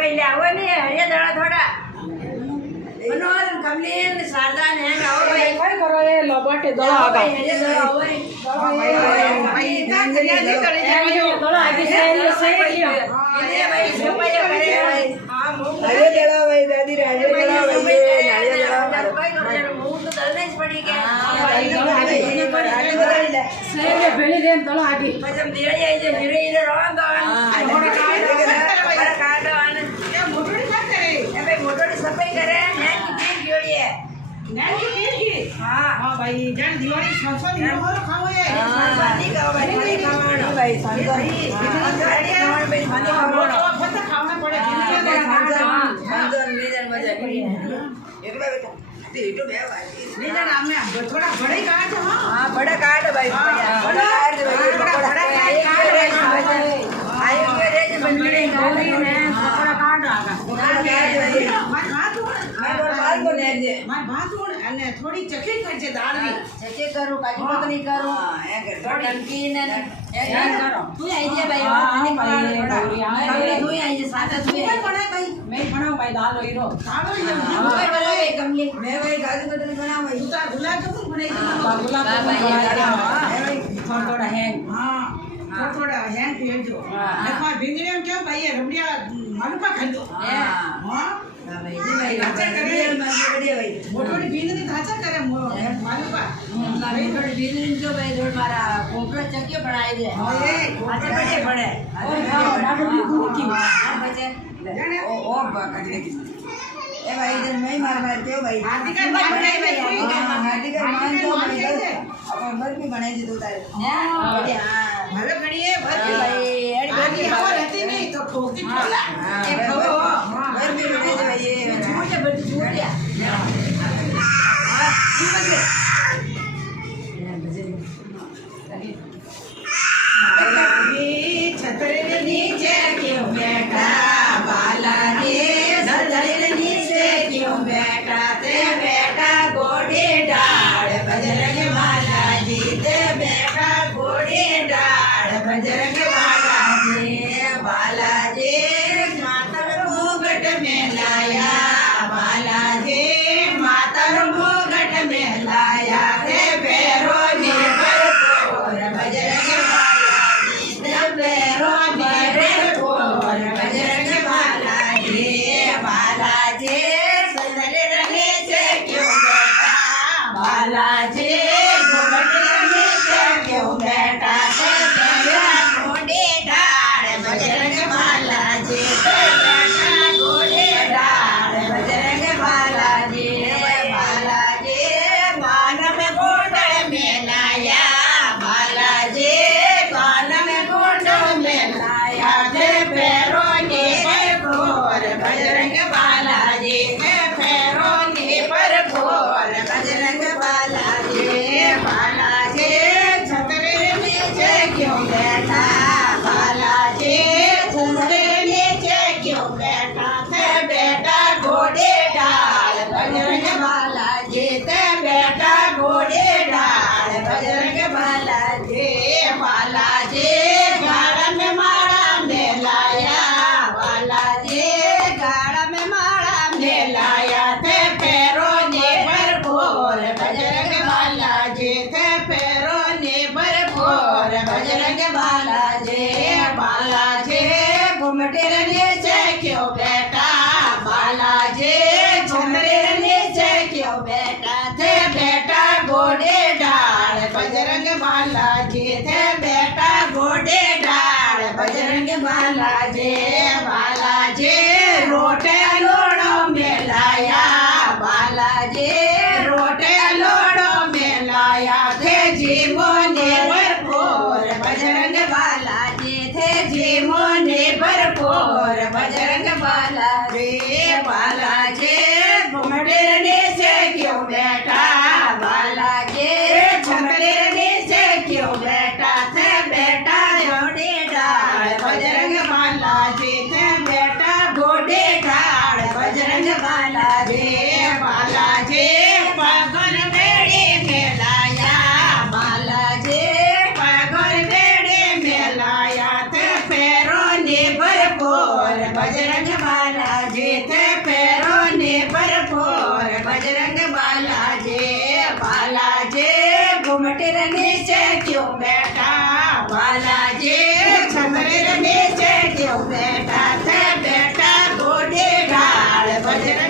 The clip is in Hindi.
भाई ले आओ नहीं हरिया दड़ा थोड़ा मनोहर कमलीन शारदा ने आओ भाई काय करो ये लोबाटे दड़ा आगा हरिया दड़ा आओ भाई इतना करिया नहीं करे दड़ा आगे से लियो ये भाई समय करे भाई हां हरिया दड़ा भाई दादी हरिया दड़ा भाई हरिया दड़ा भाई मुंह तो दलने ही पड़ी गया भाई दड़ा आगे से बेली देन दड़ा आगे પછી દેડી આવી છે હીરોઈન રોંગ મોટો કાઢો અને એ મોટોડી ના કરે એ ભાઈ મોટોડી સફાઈ કરે ને કી ગયોડી ને કી હા हां भाई जान दिवाળી संसा ની હોર ખાવો એ સાની ખાવ ભાઈ ખાવાનો भाई संसा સાની ખાવાનો ભાઈ સાની ખાવાનો फक्त खाना पड़े સંજન નીજન મજા કરી એકલા બેટા ઈટો બે ભાઈ નીજન આમે થોડા બड़े काट हां बड़ा काट भाई बड़ा काट दे भाई बड़ा आई करे जे बनने गाली ने थोड़ा काट आगा मार भात मैं बात को ले जे मार भात અને થોડી ચકી કરજે દાળની चेक करो काजू पतली करो हां ए थोड़ी नमकीन ने करो तू आई जे भाई कमली तू आई जे साथ तू बने भाई मैं बनाऊं भाई दाल हीरो दाल हीरो मैं बनावे कमली मैं भाई काजू पतली बनावे तू तार गुलाब जामुन बनाई गुलाब थोड़ा हैंग हां थोड़ा हैंग भेजो देखो भिंगड़े में क्यों भाई रबड़िया मालूपा खाई दो हां भाई जी भाई अच्छा करे मैं बढ़िया भाई मोटोड़ी भिंगड़ी धाचा करे मालूपा भाई थोड़ी बिजली जो भाई थोड़ा मारा कोपरा चक्के बनाई दे ओए अच्छा बड़े बड़े और खाओ डाडो की बच्चे ओ बकरी ए भाई जन मैं मार क्यों भाई हाथी का मान बनाई भाई हाथी का मान तो अपन बर भी बनाई दे दो तारे बढ़िया भले बढ़िया भले भाई आगे हवा रहती नहीं तो ठोकती ठोला एक खाओ बर भी बनाई दे भाई ये झूठ है बड़ी झूठ है छतरे नीचे क्यों बैठा बाला रे छतरे नीचे क्यों बैठा ते बैठा घोड़ी डाल बजरंग माला जी ते बैठा घोड़ी डाल बजरंग माला जी बालाजी मातर मुगट में लाया बालाजी मातर मुगट में लाया ते पैरों में भरपूर बजरंग बालाजी ते पैरों में भरपूर बजरंग बालाजी बालाजी सजल रंगे से क्यों बैठा बालाजी घूमट रंगे से क्यों बैठा ते पैरा घोड़े डाल बजरंग बालाजी ते बैठा घोड़े डाल बजरंग बालाजी बालाजी कान में घोंटड़ में लाया बालाजी कान में घोंटड़ में लाया ते पैरों के भरपूर बजरंग बालाजी ते पैरों के भरपूर बजरंग बालाजी बालाजी छतरे नीचे क्यों बैठा बालाजी छतरे नीचे क्यों बैठा ते बेटा घोड़े डाल बजरंग बालाजी ते बेटा घोड़े डाल बजरंग बालाजी बालाजी गाड़ा में माड़ा में लाया बालाजी गाड़ा में माड़ा में लाया ते पैरों ने भरपूर बजरंग बालाजी ते पैरों ने भरपूर बजरंग बालाजी बालाजी घुमटे नीचे क्यों बैठा बालाजी झुमरे नीचे क्यों बैठा थे बेटा घोड़े डाल बजरंग बालाजी थे बेटा घोड़े डाल बजरंग बालाजी बालाजी रोटे लोड़ो में लाया बालाजी रोटे लोड़ो में लाया थे जीमो ने भरपूर बजरंग बालाजी थे जीमो ने भरपूर बजरंग बालाजी बालाजी घुमटे नीचे क्यों बैठा बालाजी छतरे नीचे क्यों बैठा थे बेटा घोड़े डाल बजरंग बालाजी थे बेटा घोड़े डाल बजरंग बालाजी बालाजी पागल बेड़ी में लाया बालाजी पागल बेड़ी में लाया थे पैरों ने भरपूर बजरंग બાલાજી તે પેરો ને ભરપૂર બજરંગ બાલાજી બાલાજી ઘુમટેર નીચે ક્यों બેઠા બાલાજી ઘુમટેર નીચે ક્यों બેઠા તે બેઠા ગોડી ઢાળ બજરંગ